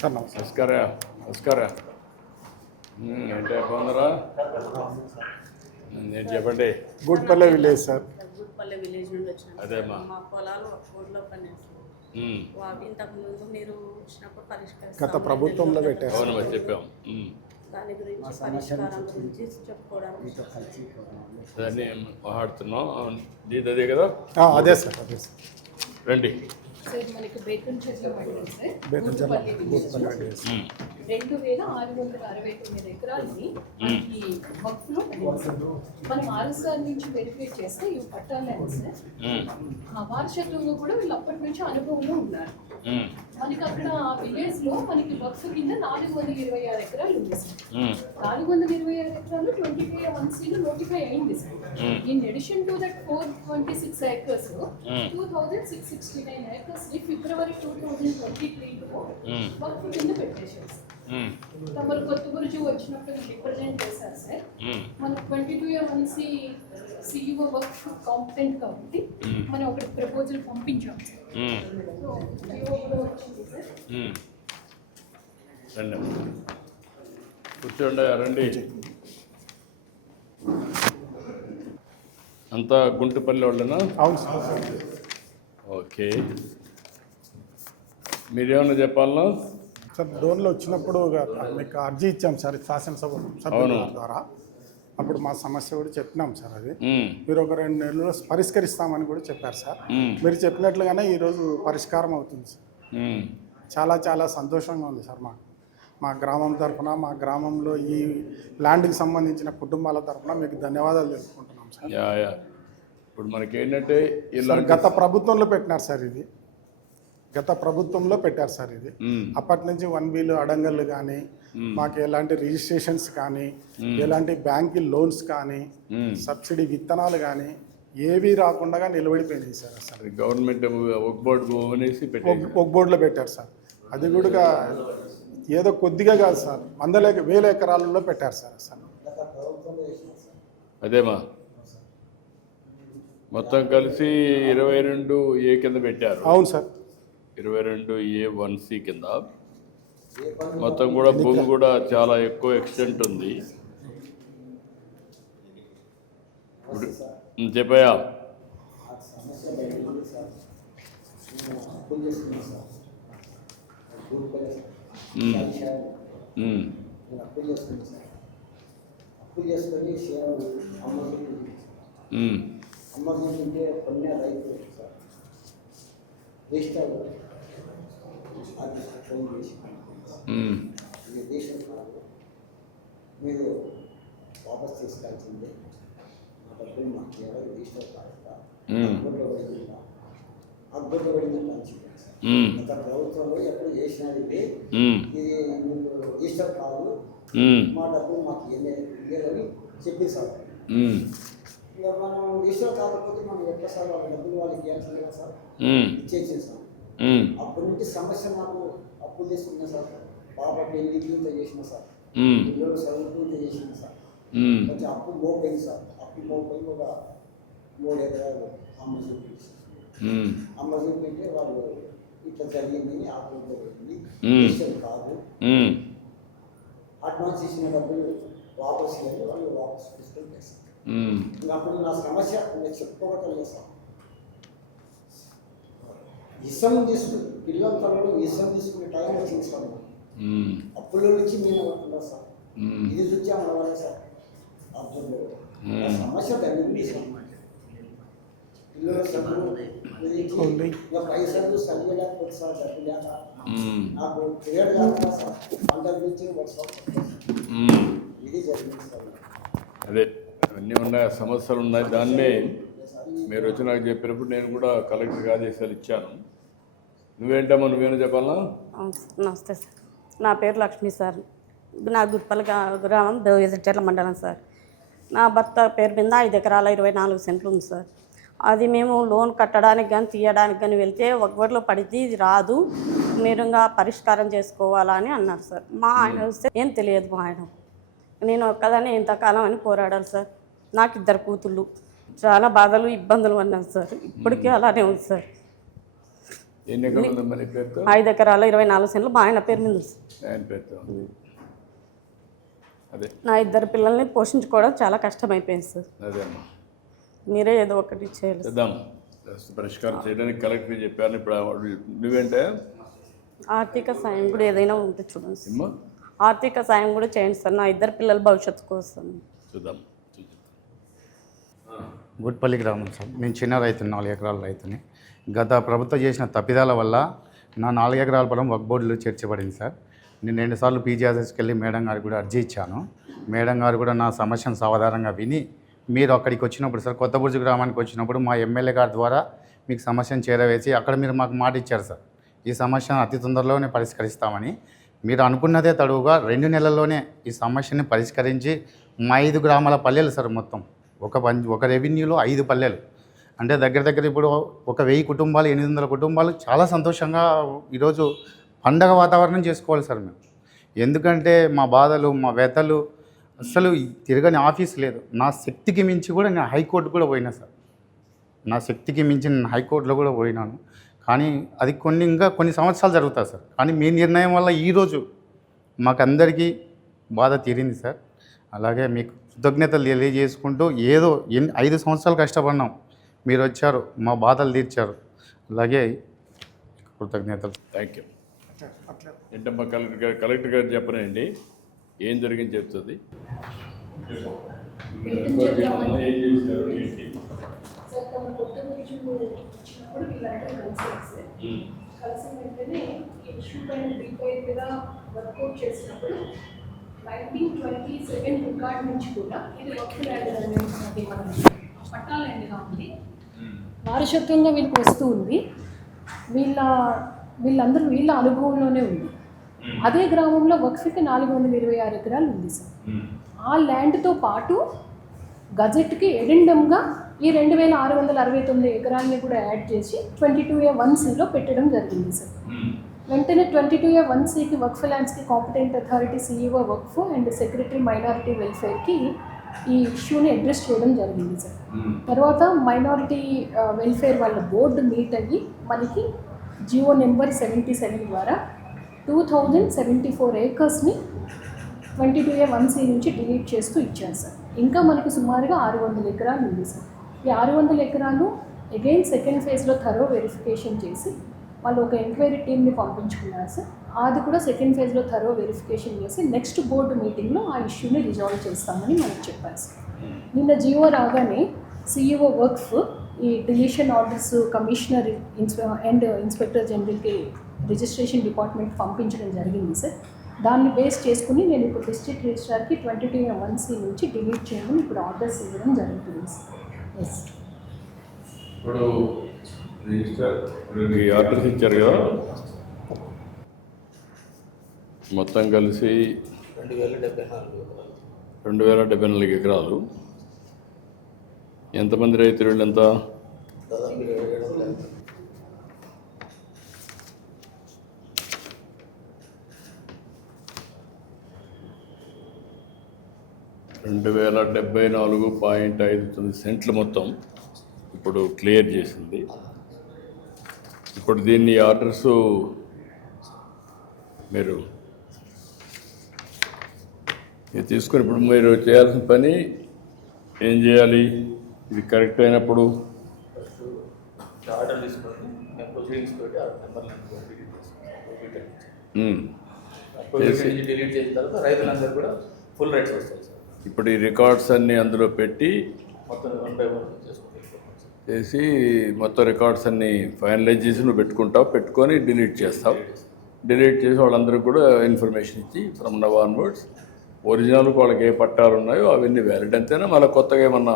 Sir నమస్తే. నమస్కార ఏంటి బాగున్నారా? నేను చెప్పండి. గూడ్పల్లె విలేజ్ సార్. గూడ్పల్లె విలేజ్ నుండి వచ్చినాం. అదేమ్మా. మా పొలాలు ఒక ఊర్లో పనిచేస్తాం. ఇంతకు ముందు మీరు వచ్చినప్పుడు పరిష్కరిస్తాం. గత ప్రభుత్వంలో పెట్టారు. అవును మరి చెప్పాం. దాని గురించి పరిష్కారం గురించి చెప్పుకోవడానికి దాన్ని మాట్లాడుతున్నాం. అదే కదా? అదే సార్, అదే సార్. రండి. సార్ మనకి బేతంచెర్ల మండలం సార్, బేతంచెర్ల గూడ్పల్లె విలేజ్ 2669 ఎకరాలని మనకి వక్ఫ్లో మనం ఆర్ఎస్ఆర్ నుంచి వెరిఫై చేస్తే ఇవి పట్టాలని సార్. వారసత్వంగా కూడా వీళ్ళు అప్పటి నుంచి అనుభవంలో ఉన్నారు. మనకి అక్కడ విలేజ్ లో మనకి వక్ఫ్ కింద 426 ఎకరాలు ఉంది సార్. 426 ఎకరాలు 25 నోటిఫై అయింది sir. In addition to that 426 acres 2669 acres ని ఫిబ్రవరి 2023 లో వక్ఫ్ కింద పెట్టేశారు సార్. తమరు కొత్త గురించి వచ్చినప్పుడు రిప్రజెంట్ చేశారు సార్. మన 22A1C CEO వక్ఫ్ కాంపిటెంట్ కాబట్టి మనం ఒకటి ప్రపోజల్ పంపించాం సార్. రండి కూర్చోండి. రండి. అంతా గుంటుపల్లి వాళ్ళనా? అవును సార్. ఓకే, మీరేమన్నా చెప్పాలన్నా? సార్ డోన్లో వచ్చినప్పుడు మీకు అర్జీ ఇచ్చాం సార్ శాసనసభ సభ్యుల ద్వారా. అప్పుడు మా సమస్య కూడా చెప్పినాం సార్. అది మీరు ఒక 2 నెలల్లో పరిష్కరిస్తామని కూడా చెప్పారు సార్. మీరు చెప్పినట్లుగానే ఈరోజు పరిష్కారం అవుతుంది సార్. చాలా చాలా సంతోషంగా ఉంది సార్. మా గ్రామం తరఫున, మా గ్రామంలో ఈ ల్యాండ్కి సంబంధించిన కుటుంబాల తరఫున మీకు ధన్యవాదాలు తెలుపుకుంటున్నాం సార్. ఇప్పుడు మనకి ఏంటంటే గత ప్రభుత్వంలో పెట్టినారు సార్. ఇది గత ప్రభుత్వంలో పెట్టారు సార్. ఇది అప్పటి నుంచి 1Bలు అడంగళ్ళు కానీ, మాకు ఎలాంటి రిజిస్ట్రేషన్స్ కానీ, ఎలాంటి బ్యాంక్ లోన్స్ కానీ, సబ్సిడీ విత్తనాలు కానీ ఏవి రాకుండా నిలబడిపోయినాయి సార్. అసలు గవర్నమెంట్ ఒక బోర్డులో పెట్టారు సార్. అది కూడా ఏదో కొద్దిగా కాదు సార్, 100,000 ఎకరాలలో పెట్టారు సార్. అసలు అదేమా మొత్తం కలిసి 22A కింద పెట్టారు. అవును సార్. 22A1C కింద మొత్తం కూడా భూమి కూడా చాలా ఎక్కువ ఎక్స్టెంట్ ఉంది. చెప్పయా? అమ్మకుంటే కొన్ని రైతు సార్ వేస్తారు. అది ఫోన్ చేసి ఇది దేశం కాదు, మీరు వాపస్ తీసుకోవాల్సిందే. మా డబ్బులు మాకు చేయాలి. రిజిస్టర్ కాదు, అక్బర్లో పడిందా, అక్బర్లో పడిందంటే అని చెప్పాను సార్. గత ప్రభుత్వంలో ఎప్పుడు చేసినది ఇది మీకు రిజిస్టర్ కాదు, మా డబ్బులు మాకు ఇవ్వలేదని చెప్పింది సార్. ఇక మనం రిజిస్టర్ కాకపోతే మనం ఎట్లా సార్ వాళ్ళ డబ్బులు వాళ్ళకి ఇవ్వాల్సిందే కదా సార్. ఇచ్చేసాం. అప్పటి నుంచి సమస్య నాకు అప్పులు చేసుకున్నా సార్. పాప పెళ్లికి ఇంత చేసిన సార్, పిల్లలు చదువుకు ఇంత చేసిన సార్. కొంచెం అప్పు మోపోయింది సార్. అప్పు మోపోయి ఒక 3 ఎకరాలు అమ్మ చూపించి చూపింటే వాళ్ళు ఇట్లా జరిగిందని ఆ ఊళ్ళో వెళ్ళి రిజిస్టర్ కాదు, అడ్వాన్స్ ఇచ్చిన డబ్బులు వాపస్ ఇవ్వాలి, వాళ్ళు వాపస్ తీసుకొని చేస్తారు. అప్పుడు నా సమస్య నేను చెప్పుకోవటం లేదు సార్. ఇసం తీసుకుని పిల్లల తలలో ఇసం తీసుకునే టైం వచ్చింది సార్. అప్పుల నుంచి నేను అనుకుంటున్నా సార్. ఇది చూచా మనవాళ్ళే సార్. అబ్జర్వ్ సమస్య తగ్గింది సార్. పిల్లల చదువు పైసలు చదివేలేకపోతే సార్. డబ్బు లేక నాకు క్రియేట్ కాకుండా సార్ పంట గురించి ఇది జరిగింది సార్. అదే అన్నీ ఉన్నాయి, సమస్యలు ఉన్నాయి. దాన్నే మీరు వచ్చి నాకు చెప్పినప్పుడు నేను కూడా కలెక్టర్కి ఆదేశాలు ఇచ్చాను. నువ్వేంటమ్మా, నువ్వేనా చెప్పాలా? నమస్తే సార్. నా పేరు లక్ష్మి సార్. నా గుట్పల్లి గ్రామం బేతంచెర్ల మండలం సార్. నా భర్త పేరు మీద 5 ఎకరాల 24 సెంట్లు ఉంది సార్. అది మేము లోన్ కట్టడానికి కానీ తీయడానికి కానీ వెళ్తే ఒకటిలో పడితే ఇది రాదు, మీరు ఇంకా పరిష్కారం చేసుకోవాలా అని అన్నారు సార్. మా ఆయన వస్తే ఏం తెలియదు. మా ఆయన నేను ఒక్కదాన్ని ఎంతకాలం అని పోరాడాలి సార్. నాకు 2 కూతుళ్ళు. చాలా బాధలు ఇబ్బందులు అన్నాను సార్. ఇప్పటికీ అలానే ఉంది సార్. ఎన్ని ఎకరాలు ఉందమ్మా నీ పేరుతో? 5 ఎకరాల 24 సెంట్లు మా ఆయన పేరు మీద ఉంది సార్. ఆయన పేరుతో అదే నా 2 పిల్లల్ని పోషించుకోవడం చాలా కష్టమైపోయింది సార్. అదే అమ్మా, మీరే ఏదో ఒకటి చేయాలి సార్. చేద్దాం. పరిష్కారం చేయడానికి కలెక్టర్ చెప్పాను. ఇప్పుడు నువ్వేంటే ఆర్థిక సాయం కూడా ఏదైనా ఉంటే చూడండి సార్. అమ్మా ఆర్థిక సాయం కూడా చేయండి సార్, నా 2 పిల్లల భవిష్యత్తు కోసం. చూద్దాం. గుట్పల్లి గ్రామం సార్. నేను చిన్న రైతుని, 4 ఎకరాల రైతుని. గత ప్రభుత్వం చేసిన తప్పిదాల వల్ల నా 4 ఎకరాల పొలం వక్ఫ్ బోర్డులో చేర్చబడింది సార్. నేను 2 సార్లు పీజీఆర్ఎస్కి వెళ్ళి మేడం గారికి కూడా అర్జీ ఇచ్చాను. మేడం గారు కూడా నా సమస్యను సావధానంగా విని మీరు అక్కడికి వచ్చినప్పుడు సార్, కొత్తబుర్జు గ్రామానికి వచ్చినప్పుడు మా ఎమ్మెల్యే గారి ద్వారా మీకు సమస్యను చేరవేసి అక్కడ మీరు మాకు మాట ఇచ్చారు సార్, ఈ సమస్యను అతి తొందరలోనే పరిష్కరిస్తామని. మీరు అనుకున్నదే తడువుగా 2 నెలల్లోనే ఈ సమస్యని పరిష్కరించి మా 5 గ్రామాల పల్లెలు సార్, మొత్తం ఒక రెవెన్యూలో 5 పల్లెలు అంటే దగ్గర ఇప్పుడు ఒక 1000 కుటుంబాలు, 800 కుటుంబాలు చాలా సంతోషంగా ఈరోజు పండగ వాతావరణం చేసుకోవాలి సార్ మేము. ఎందుకంటే మా బాధలు, మా వ్యతలు అసలు తిరగని ఆఫీస్ లేదు. నా శక్తికి మించి కూడా నేను హైకోర్టు కూడా పోయినా సార్, నా శక్తికి మించి నేను హైకోర్టులో కూడా పోయినాను. కానీ అది ఇంకా కొన్ని సంవత్సరాలు జరుగుతుంది సార్. కానీ మీ నిర్ణయం వల్ల ఈరోజు మాకందరికీ బాధ తీరింది సార్. అలాగే మీకు కృతజ్ఞతలు తెలియజేసుకుంటూ, ఏదో 5 సంవత్సరాలు కష్టపడినాం, మీరు వచ్చారు, మా బాధలు తీర్చారు. అలాగే కృతజ్ఞతలు. Thank you. ఏంటమ్మా కలెక్టర్ గారు చెప్పనండి ఏం జరిగింది చెప్తుంది. సార్ తమ కొత్త గురించి వచ్చినప్పుడు వీళ్ళందరూ కలిసారు సార్. కలిసిన వెంటనే ఈ ఇష్యూ పైన డీటెయిల్గా వర్కౌట్ చేసినప్పుడు 1927 రికార్డ్ నుంచి కూడా ఇది వక్ఫ్ ల్యాండ్ అనేది మన పట్టా ల్యాండ్గా ఉంది, వారసత్వంగా వీళ్ళకి వస్తూ ఉంది. వీళ్ళందరూ వీళ్ళ అనుభవంలోనే ఉంది. అదే గ్రామంలో వక్ఫ్కి 426 ఎకరాలు ఉంది సార్. ఆ ల్యాండ్తో పాటు గజెట్కి ఎడెండమ్గా ఈ 2669 ఎకరాలని కూడా యాడ్ చేసి 22A1Cలో పెట్టడం జరిగింది సార్. వెంటనే 22A1Cకి వక్ఫ్ ల్యాండ్స్కి కాంపిటెంట్ అథారిటీ CEO వక్ఫ్ అండ్ సెక్రటరీ మైనారిటీ వెల్ఫేర్కి ఈ ఇష్యూని అడ్రస్ చేయడం జరిగింది సార్. తర్వాత మైనారిటీ వెల్ఫేర్ వాళ్ళ బోర్డు మీట్ అయ్యి మనకి జియో నెంబర్ 77 ద్వారా 2074 ఏకర్స్ని 22A1C నుంచి డిలీట్ చేస్తూ ఇచ్చారు సార్. ఇంకా మనకు సుమారుగా 600 ఎకరాలు ఉంది సార్. ఈ 600 ఎకరాలు అగైన్ సెకండ్ ఫేజ్లో థరో వెరిఫికేషన్ చేసి వాళ్ళు ఒక ఎంక్వైరీ టీమ్ని పంపించుకున్నారు సార్. అది కూడా సెకండ్ ఫేజ్లో థరో వెరిఫికేషన్ చేసి నెక్స్ట్ బోర్డు మీటింగ్లో ఆ ఇష్యూని రిజాల్వ్ చేస్తామని మనకు చెప్పారు సార్. నిన్న జియో రాగానే CEO వక్ఫ్ ఈ deletion orders commissioner and inspector జనరల్కి రిజిస్ట్రేషన్ డిపార్ట్మెంట్ పంపించడం జరిగింది సార్. దాన్ని బేస్ చేసుకుని నేను ఇప్పుడు డిస్ట్రిక్ట్ రిజిస్ట్రార్కి 22A1C నుంచి డిలీట్ చేయమని ఇప్పుడు ఆర్డర్స్ ఇవ్వడం జరుగుతుంది సార్. ఎస్ ఇప్పుడు రిజిస్టర్ ఆర్డర్స్ ఇచ్చారు కదా, మొత్తం కలిసి 2074 ఎకరాలు. ఎంతమంది రైతులు ఎంత? దాదాపు 27 2,074.59 సెంట్లు మొత్తం ఇప్పుడు క్లియర్ చేసింది. ఇప్పుడు దీన్ని ఆర్డర్స్ మీరు ఇది తీసుకొని ఇప్పుడు మీరు చేయాల్సిన పని ఏం చేయాలి? ఇది కరెక్ట్ అయినప్పుడు ఆర్డర్ తీసుకొని మేము ప్రొసీడింగ్స్ తోటి ఆ నెంబర్లను డిలీట్ చేసిన తర్వాత రైతులందరూ కూడా ఫుల్ రైట్స్ వస్తాయి సార్. ఇప్పుడు ఈ రికార్డ్స్ అన్నీ అందులో పెట్టి మొత్తం 1 by 1 చేసి మొత్తం రికార్డ్స్ అన్నీ ఫైనలైజ్ చేసి నువ్వు పెట్టుకుంటావు, పెట్టుకొని డిలీట్ చేస్తావు. డిలీట్ చేసి వాళ్ళందరికీ కూడా ఇన్ఫర్మేషన్ ఇచ్చి ఫ్రమ్ నవ్ ఆన్వర్డ్స్ ఒరిజినల్ వాళ్ళకి ఏ పట్టాలు ఉన్నాయో అవన్నీ వ్యాలిడ్ అంతేనా, మళ్ళీ కొత్తగా ఏమన్నా?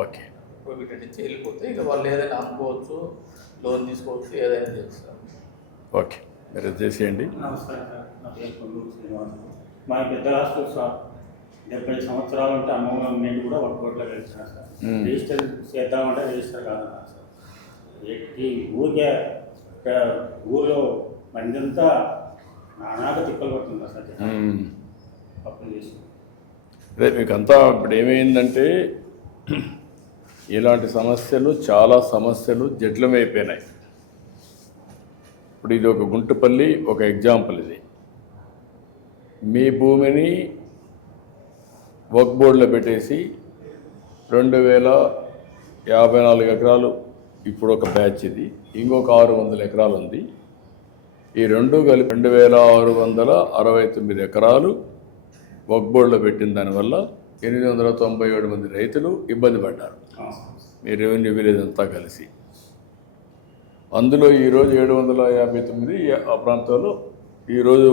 ఓకే, వీటి నుంచి వెళ్ళిపోతే ఇక వాళ్ళు ఏదైనా అమ్ముకోవచ్చు, లోన్ తీసుకోవచ్చు, ఏదైనా చేస్తారు. ఓకే, మీరు అది చేసేయండి. నమస్కారం సార్, నా పేరు కొల్లూరు శ్రీనివాస్. మా పెద్ద రాష్ట్రం సార్ 70 సంవత్సరాలు ఉంటే అమ్మమ్మ నేను కూడా ఒక కోట్లో గెలిచిన సార్. రిజిస్టర్ చేద్దామంటే రిజిస్టర్ కాదన్నారు సార్. ఈ ఊరికే ఊళ్ళో మందంతా నానాక తిప్పలు పడుతుందా సార్ అప్పులు చేసి. అదే మీకు అంతా ఇప్పుడు ఏమైందంటే ఇలాంటి సమస్యలు చాలా సమస్యలు జటిలమైపోయినాయి. ఇప్పుడు ఇది ఒక గుంటుపల్లి ఒక ఎగ్జాంపుల్. ఇది మీ భూమిని వర్క్ బోర్డులో పెట్టేసి 2054 ఎకరాలు ఇప్పుడు ఒక బ్యాచ్, ఇది ఇంకొక 600 ఎకరాలు ఉంది. ఈ రెండు కలిపి 2669 ఎకరాలు వర్క్ బోర్డులో పెట్టిన దానివల్ల 897 మంది రైతులు ఇబ్బంది పడ్డారు, మీ రెవెన్యూ విలేజ్ అంతా కలిసి. అందులో ఈరోజు 759 ఆ ప్రాంతంలో ఈరోజు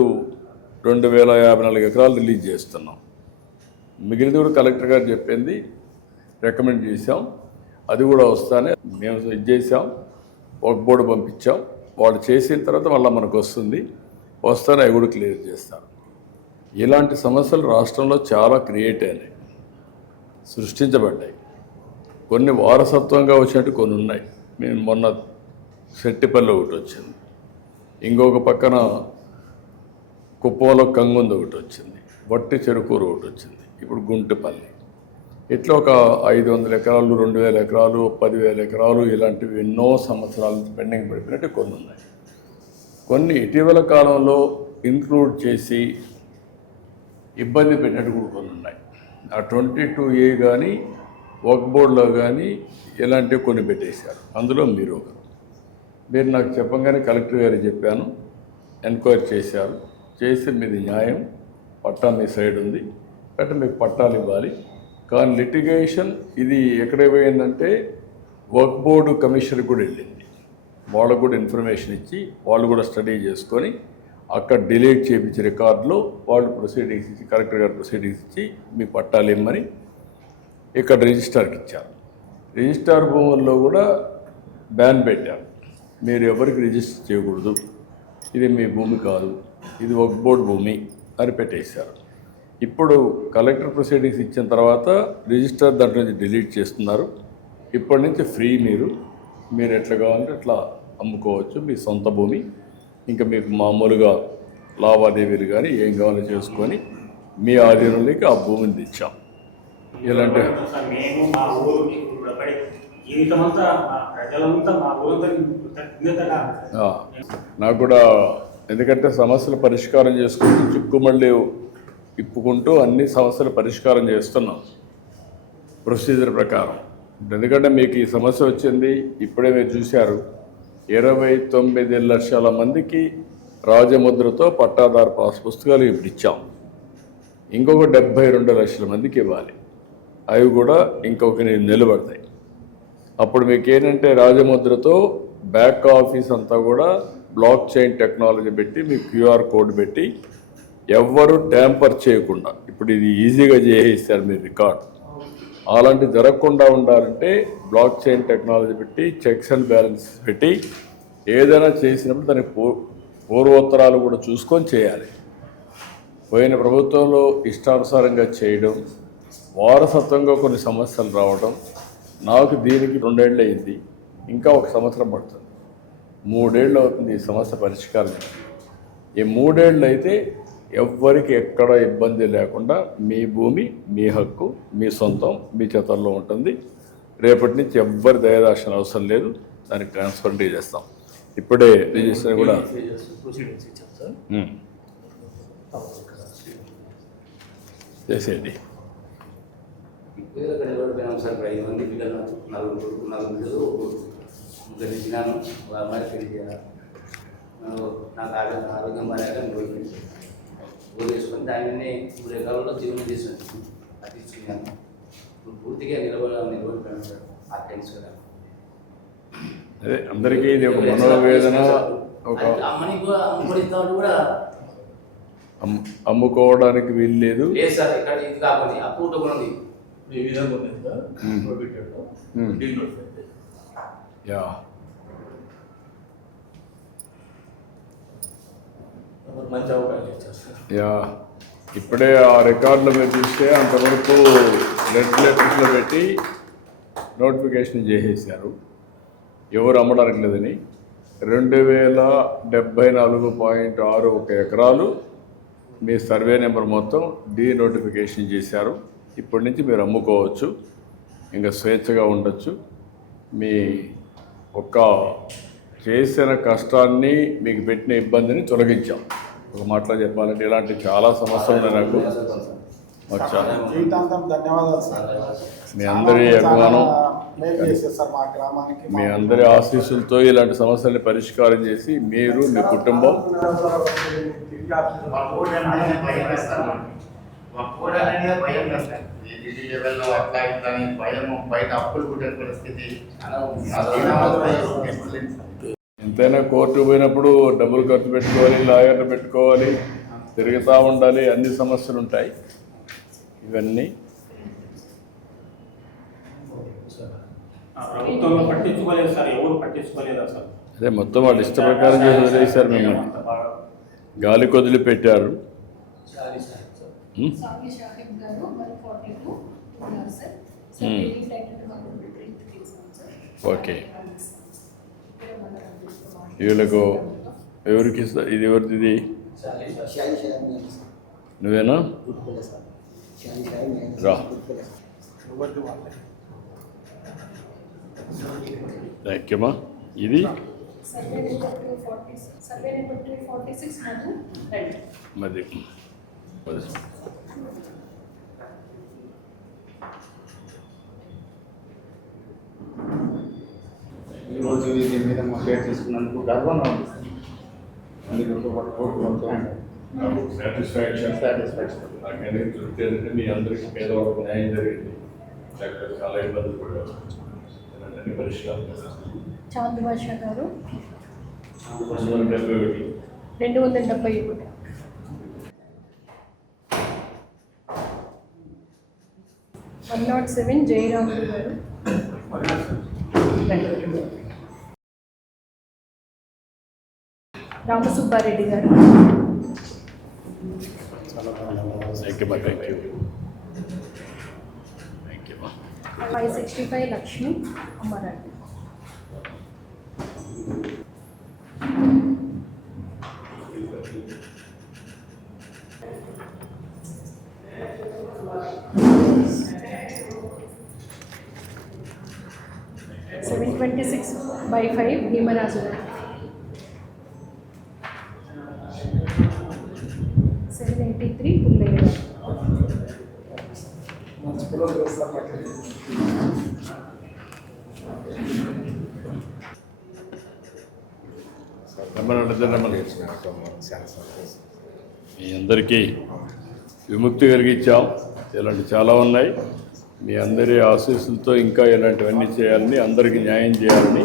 2054 ఎకరాలు రిలీజ్ చేస్తున్నాం. మిగిలిన కూడా కలెక్టర్ గారు చెప్పింది రికమెండ్ చేసాం, అది కూడా వస్తానే మేము ఇది చేసాం, వర్క్ బోర్డు పంపించాం. వాళ్ళు చేసిన తర్వాత మళ్ళీ మనకు వస్తానే అవి కూడా క్లియర్ చేస్తారు. ఇలాంటి సమస్యలు రాష్ట్రంలో చాలా క్రియేట్ అయినాయి, సృష్టించబడ్డాయి. కొన్ని వారసత్వంగా వచ్చినట్టు కొన్ని ఉన్నాయి. మేము మొన్న సెట్టిపల్లి ఒకటి వచ్చింది, ఇంకొక పక్కన కుప్పంలో కంగుంది ఒకటి వచ్చింది, వట్టి చెరుకూరు ఒకటి వచ్చింది, ఇప్పుడు గుంటుపల్లి. ఇట్లా ఒక 500 ఎకరాలు, 2000 ఎకరాలు, 10,000 ఎకరాలు ఇలాంటివి ఎన్నో సంవత్సరాల నుంచి పెండింగ్ పడిపోయినట్టు కొన్ని ఉన్నాయి. కొన్ని ఇటీవల కాలంలో ఇంక్లూడ్ చేసి ఇబ్బంది పెట్టినట్టు కూడా కొన్ని ఉన్నాయి. ఆ 22A కానీ వర్క్ బోర్డులో కానీ ఇలాంటివి కొన్ని పెట్టేశారు. అందులో మీరు ఒకరు. మీరు నాకు చెప్పంగానే కలెక్టర్ గారికి చెప్పాను, ఎంక్వైరీ చేశారు. చేసి మీది న్యాయం, పట్టా మీ సైడ్ ఉంది కాబట్టి మీకు పట్టాలు ఇవ్వాలి. కానీ లిటిగేషన్ ఇది ఎక్కడ పోయిందంటే వర్క్ బోర్డు కమిషన్ కూడా వెళ్ళింది. వాళ్ళకు కూడా ఇన్ఫర్మేషన్ ఇచ్చి వాళ్ళు కూడా స్టడీ చేసుకొని అక్కడ డిలీట్ చేయించి రికార్డులో వాళ్ళు ప్రొసీడింగ్స్ ఇచ్చి, కలెక్టర్ గారు ప్రొసీడింగ్స్ ఇచ్చి మీ పట్టాలు ఇమ్మని ఇక్కడ రిజిస్టార్కి ఇచ్చారు. రిజిస్టార్ భూముల్లో కూడా బ్యాన్ పెట్టారు, మీరు ఎవరికి రిజిస్టర్ చేయకూడదు, ఇది మీ భూమి కాదు, ఇది వర్క్ బోర్డు భూమి అని పెట్టేశారు. ఇప్పుడు కలెక్టర్ ప్రొసీడింగ్స్ ఇచ్చిన తర్వాత రిజిస్టర్ దాంట్లో నుంచి డిలీట్ చేస్తున్నారు. ఇప్పటి నుంచి ఫ్రీ, మీరు ఎట్లా కావాలంటే అట్లా అమ్ముకోవచ్చు మీ సొంత భూమి. ఇంకా మీకు మామూలుగా లావాదేవీలు కానీ ఏం కావాలో చేసుకొని మీ ఆధీనంలోకి ఆ భూమిని తెచ్చాం. ఇలాంటి మేము మా ఊరు జీవితమంతా మా ప్రజలంతా మా ఊరంతా నాకు కూడా, ఎందుకంటే సమస్యలు పరిష్కారం చేసుకుంటూ చిక్కుమళ్ళీ ఇప్పుకుంటూ అన్ని సమస్యలు పరిష్కారం చేస్తున్నాం ప్రొసీజర్ ప్రకారం. ఎందుకంటే మీకు ఈ సమస్య వచ్చింది ఇప్పుడే మీరు చూశారు, 29 లక్షల మందికి రాజముద్రతో పట్టాదారు పాస్ పుస్తకాలు ఇప్పుడు ఇచ్చాం. ఇంకొక 72 లక్షల మందికి ఇవ్వాలి, అవి కూడా ఇంకొక నిలబడతాయి. అప్పుడు మీకు ఏంటంటే రాజముద్రతో బ్యాక్ ఆఫీస్ అంతా కూడా బ్లాక్ చైన్ టెక్నాలజీ పెట్టి మీకు క్యూఆర్ కోడ్ పెట్టి ఎవ్వరూ ట్యాంపర్ చేయకుండా ఇప్పుడు ఇది ఈజీగా చేసేస్తారు మీరు రికార్డ్. అలాంటి జరగకుండా ఉండాలంటే బ్లాక్ చైన్ టెక్నాలజీ పెట్టి చెక్స్ అండ్ బ్యాలెన్స్ పెట్టి ఏదైనా చేసినప్పుడు దాని పూర్వోత్తరాలు కూడా చూసుకొని చేయాలి. పోయిన ప్రభుత్వంలో ఇష్టానుసారంగా చేయడం, వారసత్వంగా కొన్ని సమస్యలు రావడం. నాకు దీనికి 2 ఏళ్ళు అయింది, ఇంకా 1 సంవత్సరం పడుతుంది, 3 ఏళ్ళు అవుతుంది ఈ సమస్య పరిష్కారం. ఈ 3 ఏళ్ళు అయితే ఎవ్వరికి ఎక్కడ ఇబ్బంది లేకుండా మీ భూమి మీ హక్కు మీ సొంతం మీ చేతల్లో ఉంటుంది. రేపటి నుంచి ఎవ్వరి దయదాక్షణ అవసరం లేదు, దానికి ట్రాన్స్పరెంట్గా చేస్తాం. ఇప్పుడే రిజిస్టర్ కూడా చేసేయండి. సార్ 5 మంది పిల్లలు, 4 పిల్లలు గడిచినాను. అమ్మాయి పెళ్లి చేయాలి, నాకు ఆరోగ్యం బాగా వదిలేసుకొని దానిని 3 ఎకరాల్లో జీవనం చేసాను, అది ఇచ్చుకున్నాను. ఇప్పుడు పూర్తిగా నిలబడిపోయాను సార్. ఆ టెన్స్ కదా అదే అందరికీ ఇది ఒక మనోవేదన. ఒక అమ్మని కూడా అమ్ముడిస్తాడు కూడా అమ్ముకోవడానికి వీలు లేదు సార్. ఇక్కడ ఇది కాకుండా ఆ పూట కూడా ఉంది. ఈ విధంగా ఉంది సార్, యా. మంచి అవకాశం ఇచ్చారు సార్. యా, ఇప్పుడే ఆ రికార్డులో మీరు చూస్తే అంతవరకు రెడ్ లెటర్స్లో పెట్టి నోటిఫికేషన్ చేసేసారు ఎవరు అమ్మడానికి లేదని. 2074.61 ఎకరాలు మీ సర్వే నెంబర్ మొత్తం నోటిఫికేషన్ చేశారు. ఇప్పటి నుంచి మీరు అమ్ముకోవచ్చు, ఇంకా స్వేచ్ఛగా ఉండొచ్చు. మీ ఒక్క చేసిన కష్టాన్ని మీకు పెట్టిన ఇబ్బందిని తొలగించాం. ఒక మాటలో చెప్పాలంటే ఇలాంటి చాలా సమస్యలు ఉన్నాయి నాకు. మాకు చాలా జీవితాంతం ధన్యవాదాలు సార్. మీ అందరి అభిమానం, మేలు చేశారు సార్ మా గ్రామానికి. మీ అందరి ఆశీస్సులతో ఇలాంటి సమస్యల్ని పరిష్కారం చేసి మీరు మీ కుటుంబం ఎంతైనా కోర్టు పోయినప్పుడు డబ్బులు ఖర్చు పెట్టుకోవాలి, లాయర్లు పెట్టుకోవాలి, తిరుగుతూ ఉండాలి, అన్ని సమస్యలు ఉంటాయి. ఇవన్నీ ప్రభుత్వంలో పట్టించుకోలేదు సార్, ఎవరు పట్టించుకోలేదా సార్? అదే మొత్తం వాళ్ళు ఇష్ట ప్రకారం చేసి వదిలేశారు. మిమ్మల్ని గాలి కొదిలి పెట్టారు. సాగి షాహిద్ గారు 142 ఉన్నారు సార్. సార్ రిలీజ్ అయినట్టు మనం ప్రింట్ తీసాం సార్. ఓకే, వీళ్ళకు ఎవరికి ఇస్తా? ఇది ఎవరిది? ఇది शाही शाही में है सर, నువ్వేనా? गुडफेलो सर, शाही शाही में है రా. Goodfellow sir. థ్యాంక్ యూ అమ్మా. ఇది survey number 246 survey number 246 Madhu right. మరి ఈరోజు దీని మీద మా పేరు తీసుకున్నందుకు గర్వంగా ఉంది సార్. అందుకు ఒక కోర్టు సాటిస్ఫాక్షన్ నాకనేది తృప్తి ఏంటంటే మీ అందరికీ పేదవాళ్ళకు న్యాయం జరిగింది. డాక్టర్ చాలా ఇబ్బందులు పడ్డారు. ఇలాంటి పరిష్కారం చాంద్ భాషా గారు 271 271. వన్ 107 జయరాములు గారు. రామసుబ్బారెడ్డి గారు. Thank you. 565 లక్ష్మి అమ్మారెడ్డి. $726/5 భీమరాజు గారు. 783 పుల్లయ్య గారు. మీ అందరికీ విముక్తి కలిగించాం. ఇలాంటి చాలా ఉన్నాయి. మీ అందరి ఆశీస్సులతో ఇంకా ఇలాంటివన్నీ చేయాలని, అందరికీ న్యాయం చేయాలని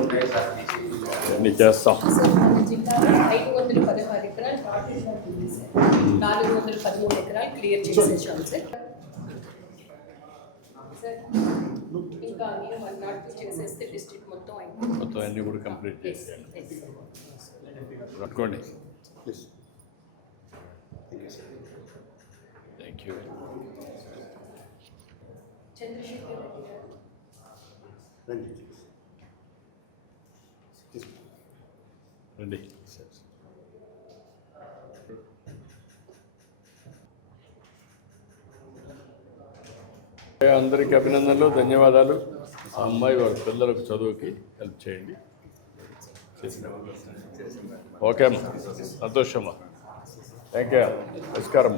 అన్నీ చేస్తాం. సార్ మన జిల్లాలో 516 ఎకరాలు టార్గెట్ ఉంది సార్. 413 ఎకరాలు క్లియర్ చేసేసాం సార్. సార్ ఇంకా నేను 102 చేసేస్తే డిస్ట్రిక్ట్ మొత్తం అయిపోయింది. మొత్తం అన్నీ కూడా కంప్లీట్ చేసేయండి. పట్టుకోండి. Thank you. చంద్రశేఖర్ రెడ్డి గారు. రండి. అందరికీ అభినందనలు, ధన్యవాదాలు. ఆ అమ్మాయి వాళ్ళ పిల్లలకు చదువుకి హెల్ప్ చేయండి. ఓకే అమ్మా, సంతోషమ్మా. Thank you. నమస్కారం.